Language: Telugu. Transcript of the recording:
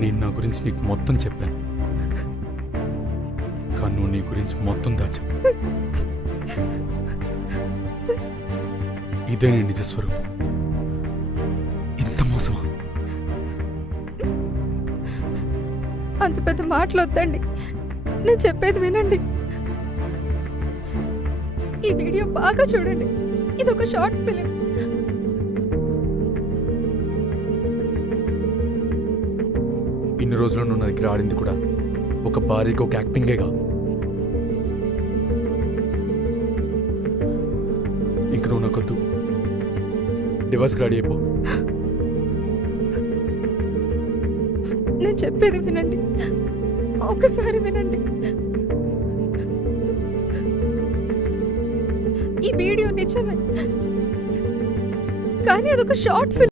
నేను నా గురించి నీకు మొత్తం చెప్పాను, కానీ నువ్వు నీ గురించి మొత్తం దాచావు. ఇదే నీ నిజస్వరూపం. ఇంత మోసమా? అంత పెద్ద మాటలు వద్దండి, నేను చెప్పేది వినండి. ఈ వీడియో బాగా చూడండి, ఇది ఒక షార్ట్ ఫిలిం. ఇన్ని రోజులు నువ్వు నా దగ్గర ఆడింది కూడా ఒక భార్యకి ఒక యాక్టింగేగా. ఇంక నువ్వు నాకొద్దు, డివోర్స్కి రెడీ అయిపో. నేను చెప్పేది వినండి, ఒకసారి వినండి. ఈ వీడియో నిజమే, కానీ అదొక షార్ట్ ఫిల్మ్.